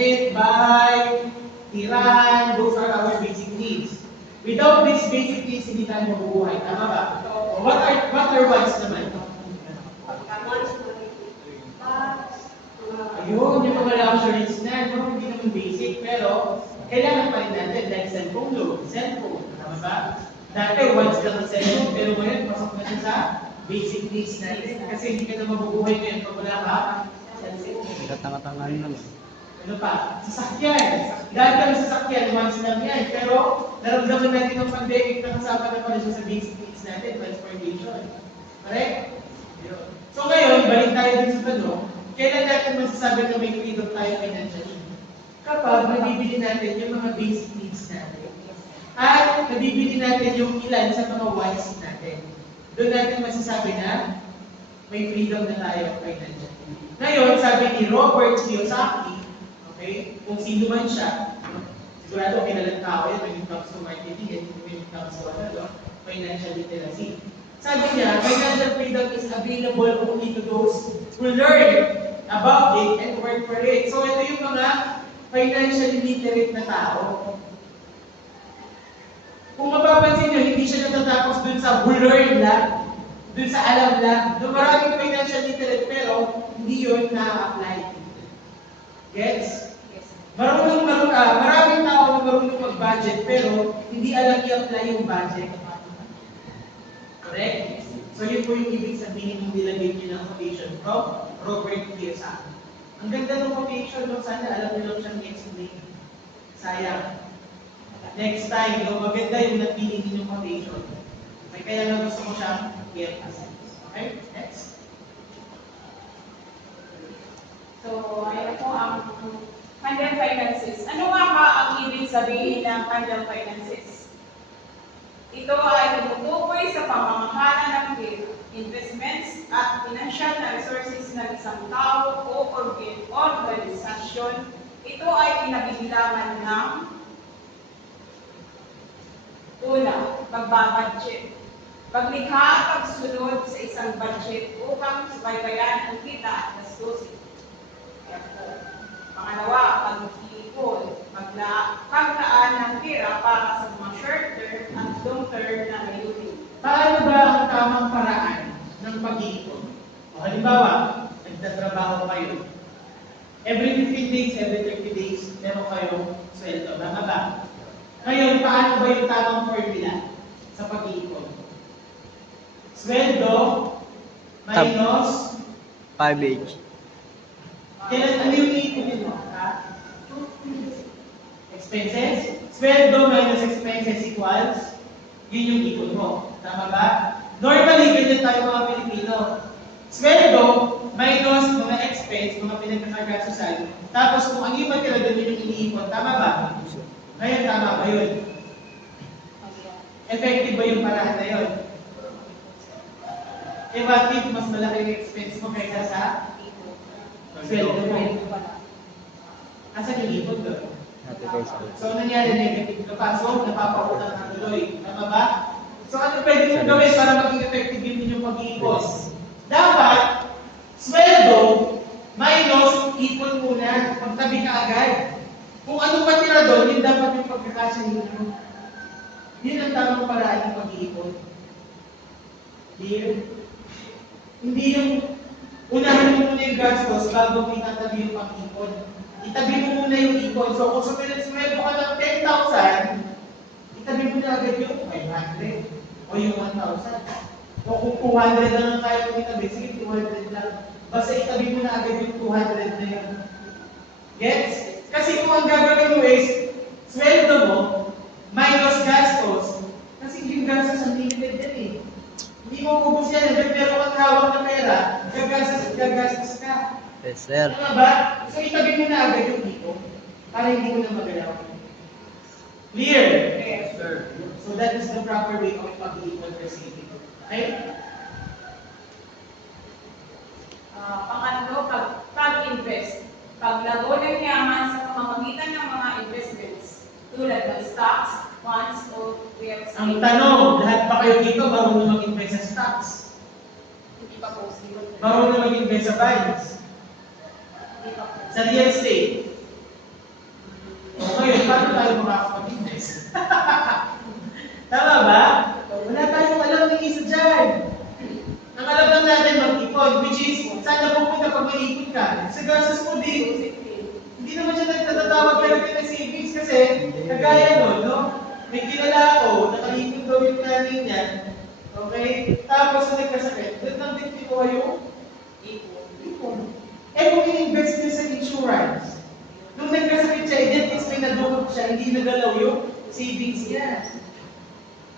damit, bahay, tiran, those are our basic needs. Without these basic needs, hindi tayo mabubuhay. Tama ba? What are wants naman? Ayun, yung mga luxuries na, no? Hindi naman basic, pero kailangan pa rin natin, like cellphone. Tama ba? Dati, wants lang ang cellphone, pero ngayon, pasok na siya sa basic needs natin. Kasi hindi ka na mabubuhay ngayon pag wala ka cellphone. Tanga-tangahan na lang. Ano pa? Sasakyan. Dahil kami sasakyan, once lang yan. Pero, naramdaman natin ng pandemic na kasama na pala siya sa basic needs natin, transportation. Correct? So ngayon, balik tayo din sa tanong, kailan natin masasabi na may freedom tayo financially? Kapag nabibili natin yung mga basic needs natin. At nabibili natin yung ilan sa mga wants natin. Doon natin masasabi na may freedom na tayo financially. Ngayon, sabi ni Robert Kiyosaki, okay, kung sino man siya, sigurado kilalang tao yan when it comes to marketing and when it comes to financial literacy. Sabi niya, financial freedom is available only to those who learn about it and work for it. So ito yung mga financially literate na tao. Kung mapapansin nyo, hindi siya natatapos dun sa who learn lang, dun sa alam lang. Doon maraming financial literate pero hindi yun na-apply. Gets? Maraming tao na marunong mag-budget pero hindi alam i-apply yung budget. Correct? So yun po yung ibig sabihin ng nilagay niyo ng quotation from Robert Kiyosaki. Ang ganda ng quotation, no? Sana alam niyo lang siyang explain. Sayang. Next time, no? Maganda yung napili niyo yung quotation. May kaya nga gusto ko siyang i-emphasize. Okay? Next. So, ayan po ang Kandang Finances. Ano nga ba ang ibig sabihin ng Kandang Finances? Ito ay tumutukoy sa pamamahala ng pera, investments at financial na resources ng isang tao o organisasyon. Ito ay pinabibilangan ng una, pagbabudget. Paglikha at pagsunod sa isang budget upang subaybayan ang kita at gastusin. Pangalawa, pag-iipon, paglaan ng pera para sa mga short-term at long-term na layunin. Paano ba ang tamang paraan ng pag-iipon? O halimbawa, nagtatrabaho kayo. Every 15 days, every 30 days, meron kayong sweldo. Tama ba? Ngayon, paano ba yung tamang formula sa pag-iipon? Sweldo minus 5H. kailan ano yung iipunin mo? Expenses? Sweldo minus expenses equals, yun yung ipon mo. Tama ba? Normally, ganyan tayo mga Pilipino. Sweldo minus mga expense, mga pinagkakagastusan. Tapos kung ano yung matira doon yung iniipon. Tama ba? Ngayon, tama ba yun? Effective ba yung paraan na yun? Eh, bakit mas malaki yung expense mo kaysa sa sweldo mo? Asan yung ipon doon? So, nangyari negative ka pa. So, napapautang ka tuloy. Tama ba? So, ano pwede mong gawin para maging effective yung inyong pag-iipon? Dapat, sweldo minus ipon muna. Pagtabi ka agad. Kung anong matira doon, yun dapat yung pagkakasya nyo. Yun ang tamang paraan ng pag-iipon. Clear? Hindi yung unahin mo muna yung gastos bago mo itatabi yung pag-ipon. Itabi mo muna yung ipon. So kung sweldo ka ng 10,000, itabi mo na agad yung 500 o yung 1,000. O kung 200 na lang kaya mo itabi, sige 200 lang. Basta itabi mo na agad yung 200 na yun. Gets? Kasi kung ang gagawin mo is sweldo mo minus gastos, kasi yung gastos ang limited din eh. Hindi mo ubus yan. If meron kang hawak na pera, gagastos ka. Yes, sir. Tama ba? So itabi mo na agad yung ipon para hindi mo na magalaw. Clear? Yes, sir. So that is the proper way of pag-iipon for saving. Okay? Pangatlo, pag-invest. Paglago ng yaman sa pamamagitan ng mga investments tulad ng stocks, bonds, o real estate. Ang tanong, lahat ba kayo dito marunong mag-invest sa stocks? Hindi pa possible. Marunong mag-invest sa bonds? Hindi pa possible. Sa real estate? yan. Okay? Tapos na nagkasakit, doon lang din kinuha yung ipon. Eh kung i-invest niya sa insurance, nung nagkasakit siya, at least may nadukot siya, hindi nagalaw yung savings niya.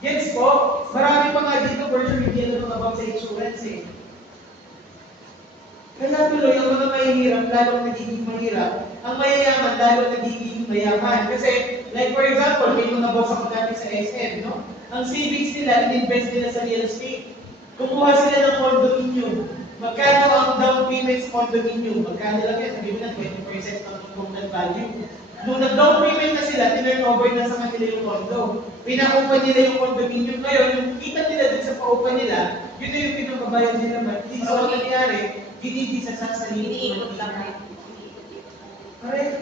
Yes po, marami pa nga dito for sure hindi alam about sa insurance eh. Kaya tuloy, ang mga mahihirap, lalong nagiging mahirap, ang mayayaman, lalong nagiging mayaman. Kasi, like for example, may mga boss ako dati sa SM, no? Ang savings nila, in-invest nila sa real estate. Kumuha sila ng condominium. Magkano ang down payment sa condominium? Magkano lang yan? Sabi mo na 20% ng total value. Nung nag-down payment na sila, tinurn over na sa kanila yung condo. Pina-open nila yung condominium. Ngayon, yung kita nila dun sa pa-open nila, yun na yung pinakabayan nila monthly. So, ang nangyari, ginigisa sa sarili. Iniikot lang rin. Correct.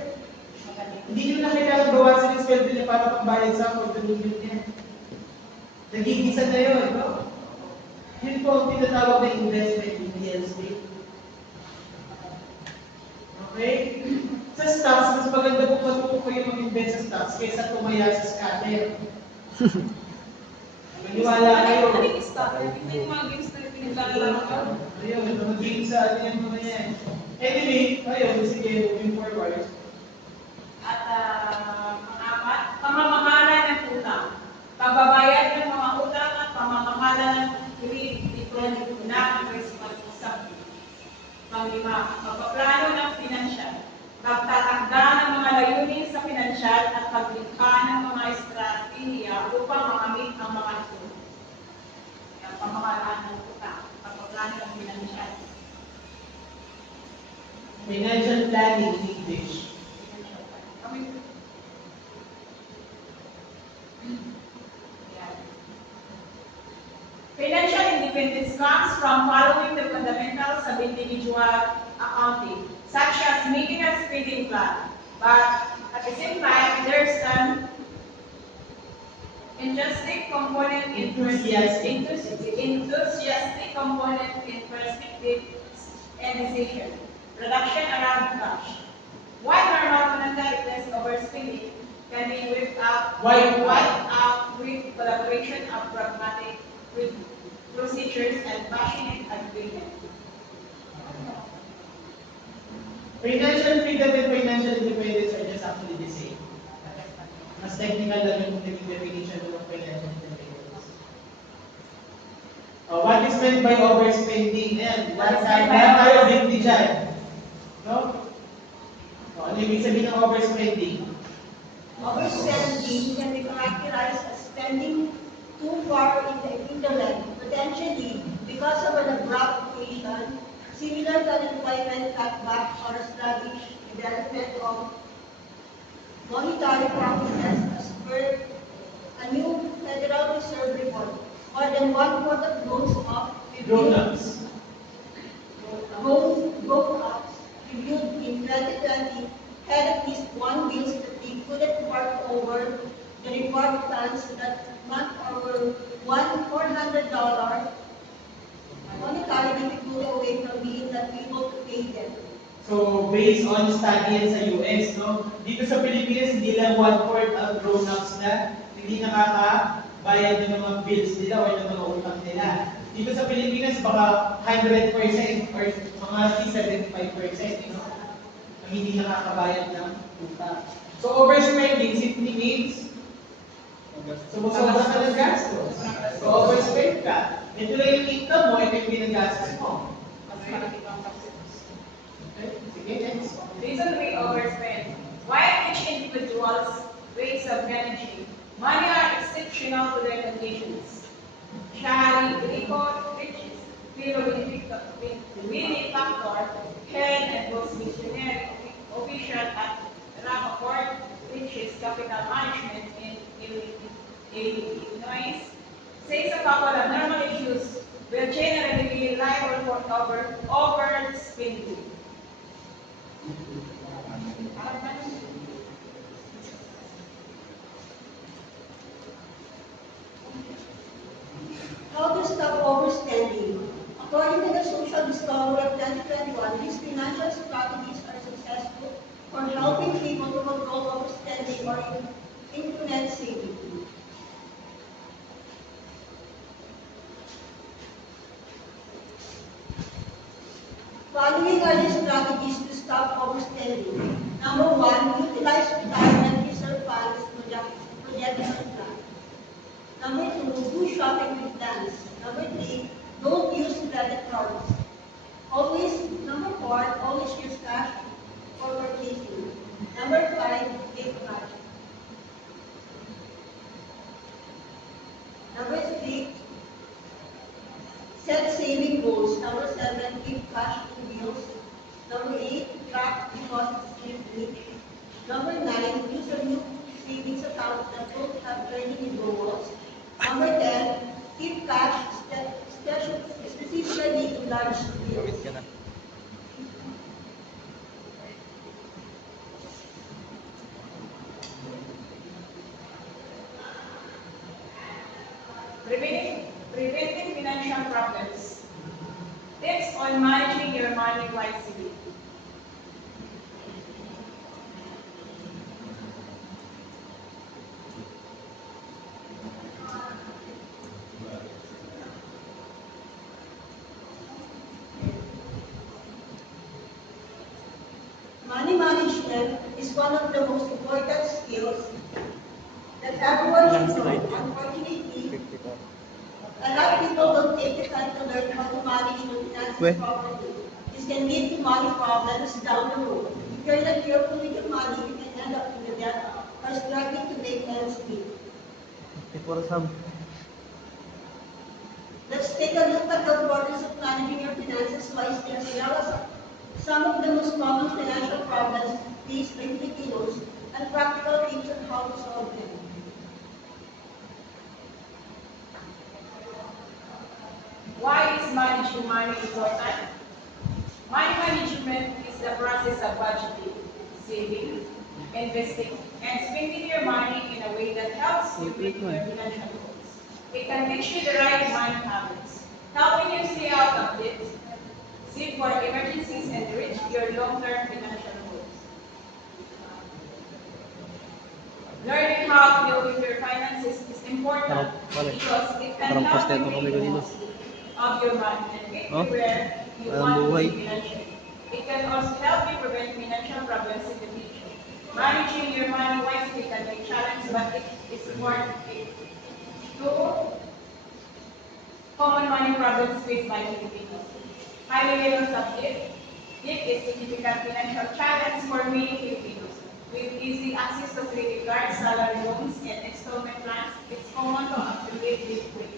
Hindi nyo na kailangan bawasan yung sweldo niya para pambayad sa condominium niya. Nagigisa na yun, no? Yun po ang tinatawag na investment in real estate. Okay? Sa stocks, mas maganda po matuto kayo mag-invest sa stocks kaysa tumaya sa scatter. Maniwala kayo. Ano yung stock? Ito yung mga games na pinaglalaro ko. Ayun, mga games sa atin yung mga yan. Anyway, ayun, sige, moving forward. At pangapat, pamamahala ng utang. Pagbabayad ng mga utang at pamamahala ng electronic na responsibility. Panglima, pagpaplano ng pinansyal. Pagtatakda ng mga layunin sa pinansyal at paglikha ng mga estratehiya upang makamit ang mga ito. Ang pamamahala ng utang. Pagpaplano ng pinansyal. Financial planning in English. Financial independence comes from following the fundamentals of individual accounting, such as making a spending plan. But at the same time, there's an enthusiastic component in perspective and decision. Production around cash. One normal mentality overspending can be wiped out with collaboration of pragmatic procedures and passionate agreement. Financial freedom and financial independence are just actually the same. Mas technical lang yung definition ng financial independence. What is meant by overspending? Ayan, lahat tayo guilty dyan. No? Ano ibig sabihin ng overspending? Overspending can be characterized as spending too far in the hinterland, potentially because of an abrupt occasion, similar to unemployment cutback or sluggish development of monetary practices as per a new Federal Reserve report. More than 1/4 of loans of Grown-ups. grown-ups reviewed in 2020 had at least one bill that they couldn't work over. The report plans that month over $400 monetary difficulty away from being not able to pay them. So, based on study yan sa US, no? Dito sa Pilipinas, hindi lang 1/4 ang grown-ups na hindi nakakabayad ng mga bills nila o ng mga utang nila. Dito sa Pilipinas, baka 100% or mga 75%, no? Ang hindi nakakabayad ng utang. So, overspending simply means sumusobra ka ng gastos. So, overspend ka. Ito lang yung income mo, ito yung pinagastos mo. Mas malaki pang taxes. Okay? Sige, next. Reason we overspend. While each individual's ways of managing money are exceptional to their conditions. Shari, Rico, Riches, Philo, Winnie Factor, Head and most missionary official at Rappaport, Riches Capital Management in Illinois, says a couple of normal issues will generally be liable for overspending. How to stop overspending? According to the Social Discovery of 2021, these financial strategies are successful for helping people to control overspending or implement saving. do shopping with plans. Number 3, don't use credit cards. Always, number 4, always use cash for purchasing. Number 5, give cash. Number 6, set saving goals. Number 7, keep cash in bills. Number 8, track deposits strictly. Number 9, use a new savings account that don't have earning withdrawals. Number 10, keep cash specifically in large bills. Ka na. Preventing financial problems. Tips on managing your money wisely. Money management is one of the most important skills that everyone should know. Unfortunately, 54. a lot of people don't take the time to learn how to manage their finances properly. This can lead to money problems down the road. If you're not careful with your money, you can end up in the debt or struggling to make ends meet. 54 sub. Let's take a look at the importance of managing your finances wisely as well as some of the most common financial problems faced by Filipinos and practical tips on how to solve them. Why is managing money important? Money management is the process of budgeting, saving, investing, and spending your money in a way that helps you meet your financial goals. It can teach you the right money habits, helping you stay out of debt, save for emergencies, and reach your long-term financial goals. Learning how to deal with your finances is important because it can help you make the most of your money and get you where you want to be financially. It can also help you prevent financial problems in the future. Managing your money wisely can be a challenge, but it is worth it. 2 common money problems faced by Filipinos. High levels of debt. Debt is a significant financial challenge for many Filipinos. With easy access to credit cards, salary loans, and installment plans, it's common to accumulate debt quickly.